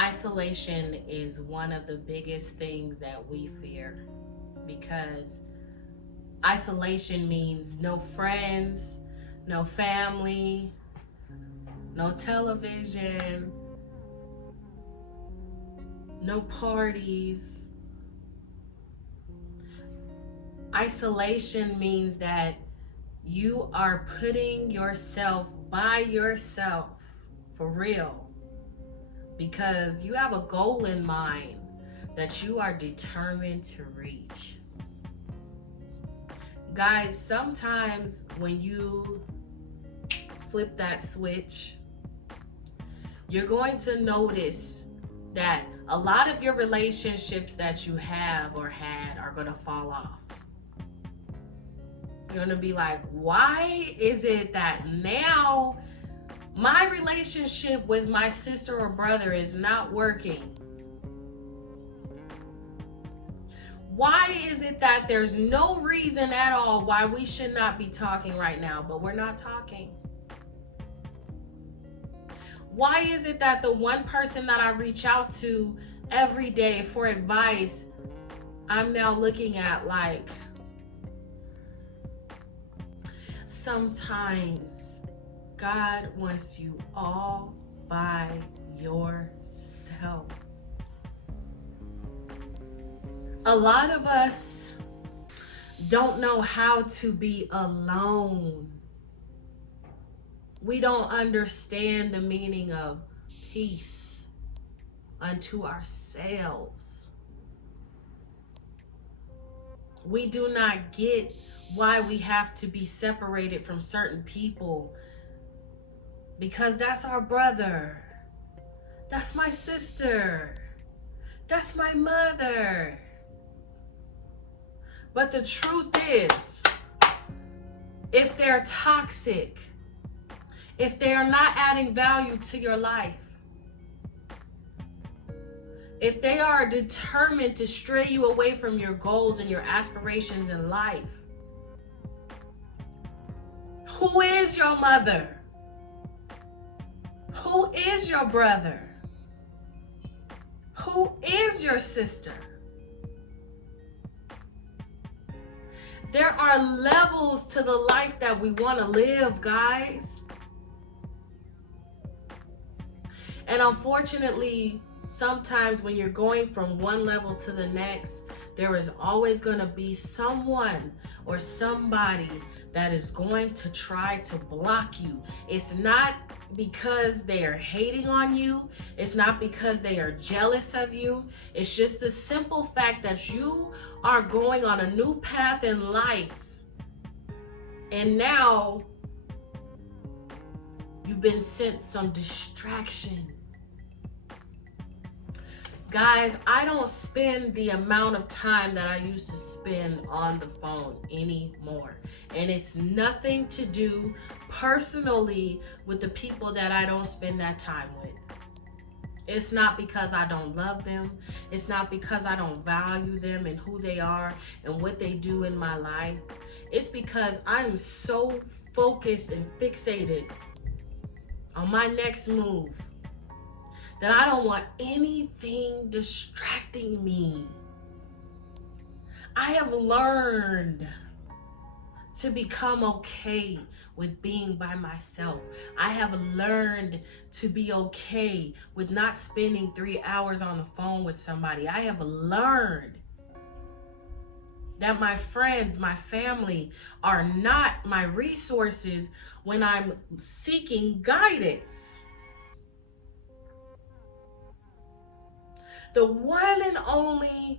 Isolation is one of the biggest things that we fear, because isolation means no friends, no family, no television, no parties. Isolation means that you are putting yourself by yourself for real, because you have a goal in mind that you are determined to reach. Guys, sometimes when you flip that switch, you're going to notice that a lot of your relationships that you have or had are going to fall off. You're going to be like, why is it that now my relationship with my sister or brother is not working? Why is it that there's no reason at all why we should not be talking right now, but we're not talking? Why is it that the one person that I reach out to every day for advice, I'm now looking at like, sometimes God wants you all by yourself. A lot of us don't know how to be alone. We don't understand the meaning of peace unto ourselves. We do not get why we have to be separated from certain people, because that's our brother, that's my sister, that's my mother. But the truth is, if they're toxic, if they are not adding value to your life, if they are determined to stray you away from your goals and your aspirations in life, who is your mother? Who is your brother? Who is your sister? There are levels to the life that we want to live, guys. And unfortunately, sometimes when you're going from one level to the next, there is always going to be someone or somebody that is going to try to block you. It's not because they are hating on you. It's not because they are jealous of you. It's just the simple fact that you are going on a new path in life. And now you've been sent some distraction. Guys, I don't spend the amount of time that I used to spend on the phone anymore. And it's nothing to do personally with the people that I don't spend that time with. It's not because I don't love them. It's not because I don't value them and who they are and what they do in my life. It's because I'm so focused and fixated on my next move that I don't want anything distracting me. I have learned to become okay with being by myself. I have learned to be okay with not spending 3 hours on the phone with somebody. I have learned that my friends, my family are not my resources when I'm seeking guidance. The one and only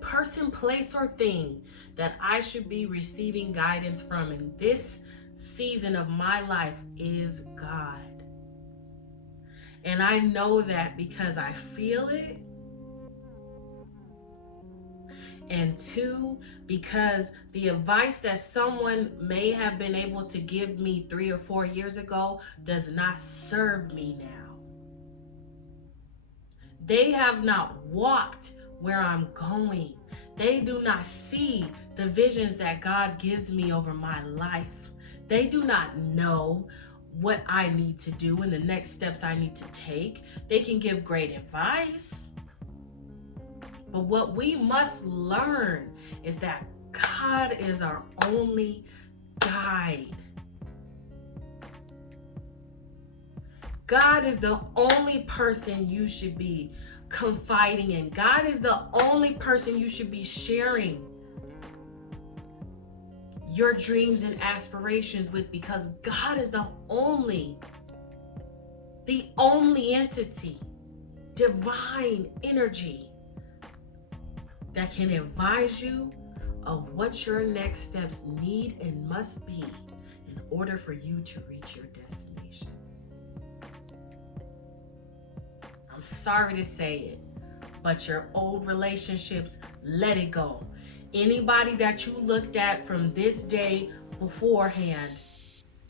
person, place, or thing that I should be receiving guidance from in this season of my life is God. And I know that because I feel it. And two, because the advice that someone may have been able to give me 3 or 4 years ago does not serve me now. They have not walked where I'm going. They do not see the visions that God gives me over my life. They do not know what I need to do and the next steps I need to take. They can give great advice. But what we must learn is that God is our only guide. God is the only person you should be confiding in. God is the only person you should be sharing your dreams and aspirations with, because God is the only entity, divine energy, that can advise you of what your next steps need and must be in order for you to reach your destination. I'm sorry to say it, but your old relationships, let it go. Anybody that you looked at from this day beforehand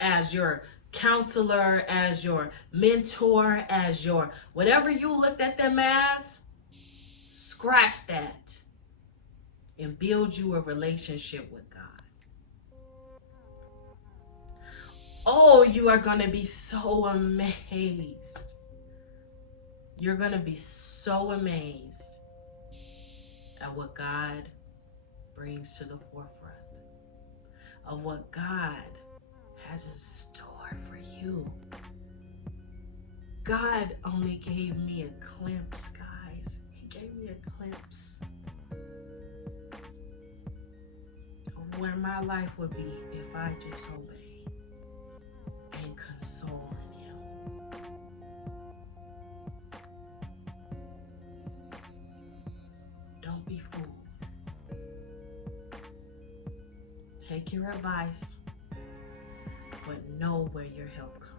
as your counselor, as your mentor, as your whatever you looked at them as, scratch that and build you a relationship with God. Oh, you are going to be so amazed. You're going to be so amazed at what God brings to the forefront, of what God has in store for you. God only gave me a glimpse, guys. He gave me a glimpse of where my life would be if I disobeyed and console in Him. Don't be fooled. Take your advice, but know where your help comes